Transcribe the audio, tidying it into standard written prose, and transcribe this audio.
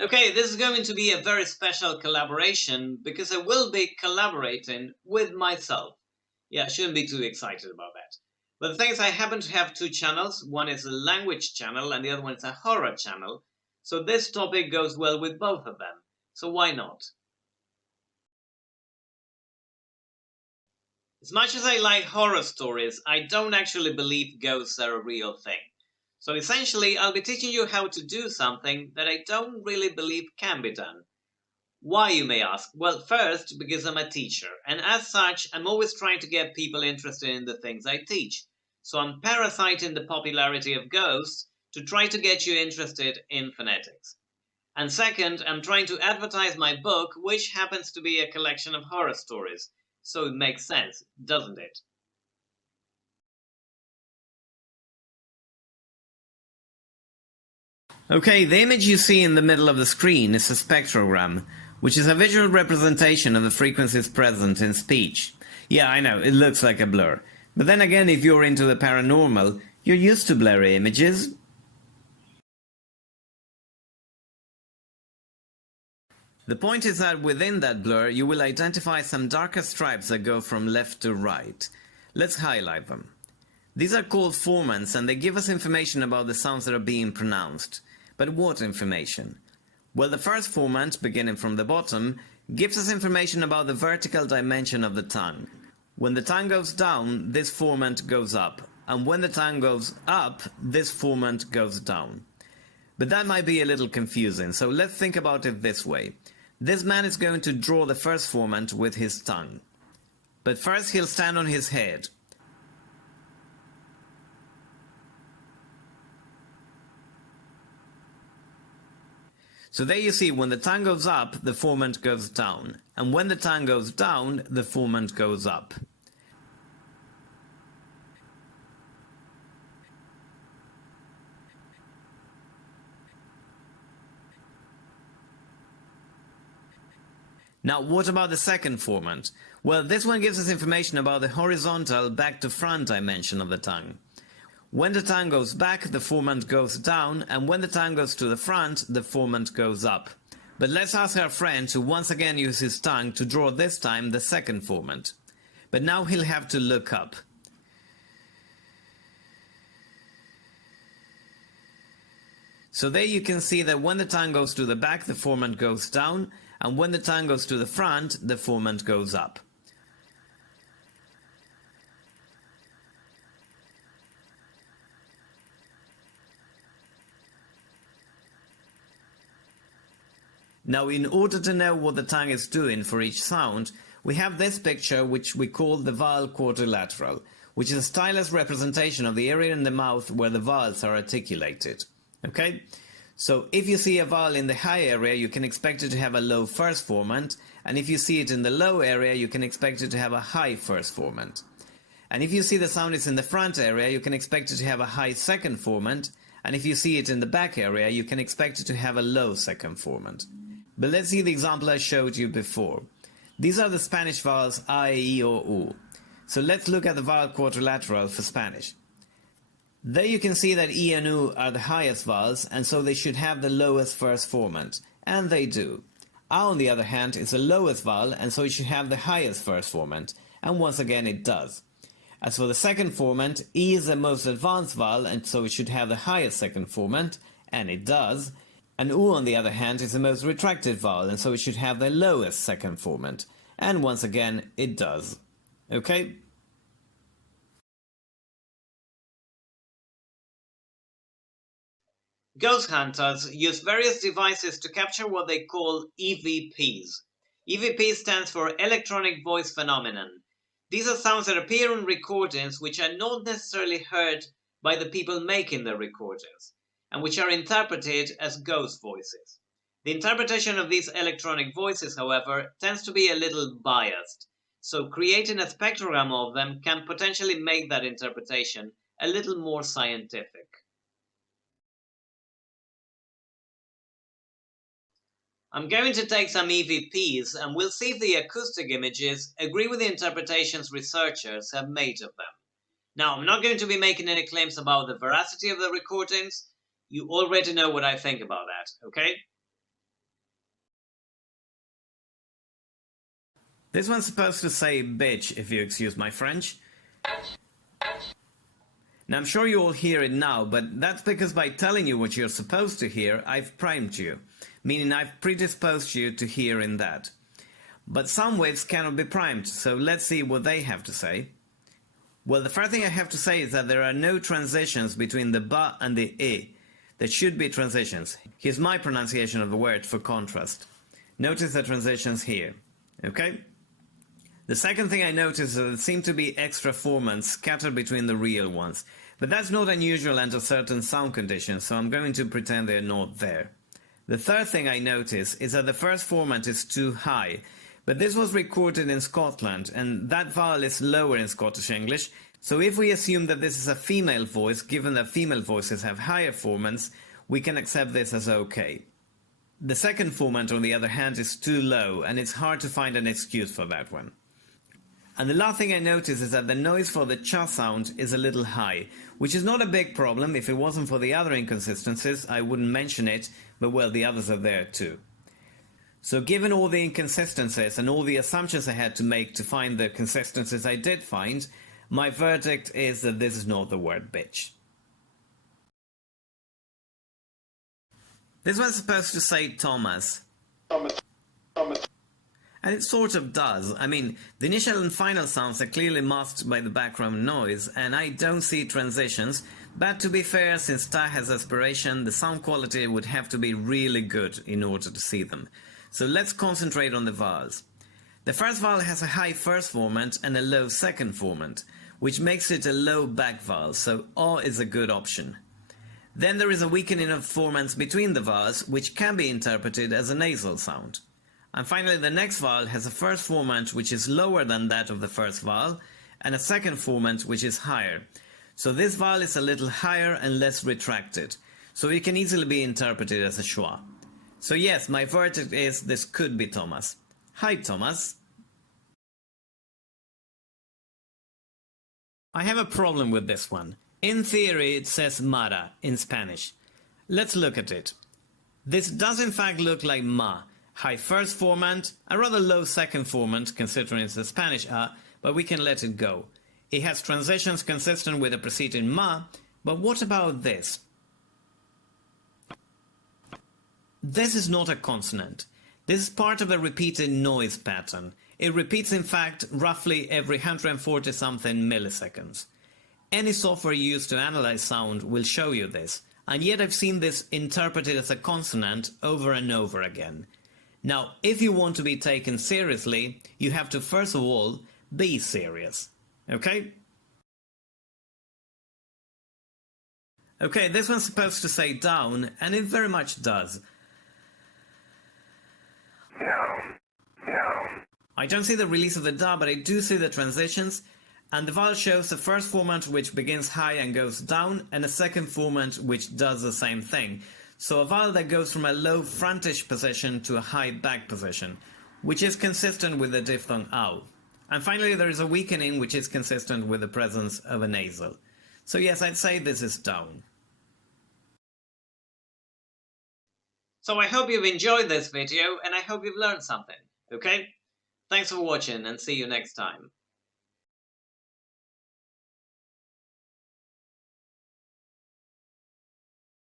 Okay, this is going to be a very special collaboration because I will be collaborating with myself. Yeah, I shouldn't be too excited about that. But the thing is, I happen to have two channels. One is a language channel and the other one is a horror channel. So this topic goes well with both of them. So why not? As much as I like horror stories, I don't actually believe ghosts are a real thing. So essentially, I'll be teaching you how to do something that I don't really believe can be done. Why, you may ask? Well, first, because I'm a teacher, and as such, I'm always trying to get people interested in the things I teach. So I'm parasiting the popularity of ghosts to try to get you interested in phonetics. And second, I'm trying to advertise my book, which happens to be a collection of horror stories. So it makes sense, doesn't it? Okay, the image you see in the middle of the screen is a spectrogram, which is a visual representation of the frequencies present in speech. Yeah, I know, it looks like a blur. But then again, if you're into the paranormal, you're used to blurry images. The point is that within that blur, you will identify some darker stripes that go from left to right. Let's highlight them. These are called formants and they give us information about the sounds that are being pronounced. But what information? Well, the first formant, beginning from the bottom, gives us information about the vertical dimension of the tongue. When the tongue goes down, this formant goes up, and when the tongue goes up, this formant goes down. But that might be a little confusing, so let's think about it this way. This man is going to draw the first formant with his tongue. But first he'll stand on his head. So there you see, when the tongue goes up, the formant goes down. And when the tongue goes down, the formant goes up. Now, what about the second formant? Well, this one gives us information about the horizontal back to front dimension of the tongue. When the tongue goes back, the formant goes down, and when the tongue goes to the front, the formant goes up. But let's ask our friend to once again use his tongue to draw this time the second formant. But now he'll have to look up. So there you can see that when the tongue goes to the back, the formant goes down, and when the tongue goes to the front, the formant goes up. Now, in order to know what the tongue is doing for each sound, we have this picture which we call the vowel quadrilateral, which is a stylus representation of the area in the mouth where the vowels are articulated. Okay? So if you see a vowel in the high area, you can expect it to have a low first formant, and if you see it in the low area, you can expect it to have a high first formant. And if you see the sound is in the front area, you can expect it to have a high second formant, and if you see it in the back area, you can expect it to have a low second formant. But let's see the example I showed you before. These are the Spanish vowels I, E, or U. So let's look at the vowel quadrilateral for Spanish. There you can see that E and U are the highest vowels, and so they should have the lowest first formant. And they do. A, on the other hand, is the lowest vowel, and so it should have the highest first formant. And once again it does. As for the second formant, E is the most advanced vowel, and so it should have the highest second formant. And it does. And U, on the other hand, is the most retracted vowel, and so it should have the lowest second formant. And once again, it does. Okay? Ghost hunters use various devices to capture what they call EVPs. EVP stands for Electronic Voice Phenomenon. These are sounds that appear in recordings which are not necessarily heard by the people making the recordings, and which are interpreted as ghost voices. The interpretation of these electronic voices, however, tends to be a little biased, so creating a spectrogram of them can potentially make that interpretation a little more scientific. I'm going to take some EVPs and we'll see if the acoustic images agree with the interpretations researchers have made of them. Now, I'm not going to be making any claims about the veracity of the recordings. You already know what I think about that, okay? This one's supposed to say bitch, if you excuse my French. Now I'm sure you all hear it now, but that's because by telling you what you're supposed to hear, I've primed you, meaning I've predisposed you to hearing that. But some waves cannot be primed, so let's see what they have to say. Well, the first thing I have to say is that there are no transitions between the ba and the I. There should be transitions. Here's my pronunciation of the word for contrast. Notice the transitions here, okay? The second thing I noticed is that there seem to be extra formants scattered between the real ones. But that's not unusual under certain sound conditions, so I'm going to pretend they're not there. The third thing I notice is that the first formant is too high. But this was recorded in Scotland, and that vowel is lower in Scottish English, so if we assume that this is a female voice, given that female voices have higher formants, we can accept this as okay. The second formant, on the other hand, is too low, and it's hard to find an excuse for that one. And the last thing I notice is that the noise for the cha sound is a little high, which is not a big problem. If it wasn't for the other inconsistencies, I wouldn't mention it, but well, the others are there too. So given all the inconsistencies and all the assumptions I had to make to find the consistencies I did find, my verdict is that this is not the word bitch. This one's supposed to say Thomas. And it sort of does. I mean, the initial and final sounds are clearly masked by the background noise, and I don't see transitions, but to be fair, since Ta has aspiration, the sound quality would have to be really good in order to see them. So let's concentrate on the vowels. The first vowel has a high first formant and a low second formant, which makes it a low back vowel, so O is a good option. Then there is a weakening of formants between the vowels, which can be interpreted as a nasal sound. And finally, the next vowel has a first formant which is lower than that of the first vowel, and a second formant which is higher. So this vowel is a little higher and less retracted, so it can easily be interpreted as a schwa. So yes, my verdict is this could be Thomas. Hi Thomas. I have a problem with this one. In theory it says Mara in Spanish. Let's look at it. This does in fact look like Ma. High first formant, a rather low second formant considering it's a Spanish A, but we can let it go. It has transitions consistent with the preceding Ma, but what about this? This is not a consonant. This is part of a repeated noise pattern. It repeats in fact roughly every 140 something milliseconds. Any software used to analyze sound will show you this, and yet I've seen this interpreted as a consonant over and over again. Now, if you want to be taken seriously, you have to first of all be serious. Okay? Okay, this one's supposed to say down, and it very much does. I don't see the release of the da, but I do see the transitions, and the vowel shows the first formant which begins high and goes down, and a second formant which does the same thing. So a vowel that goes from a low frontish position to a high back position, which is consistent with the diphthong ow. And finally there is a weakening which is consistent with the presence of a nasal. So yes, I'd say this is down. So I hope you've enjoyed this video and I hope you've learned something, okay? Thanks for watching and see you next time.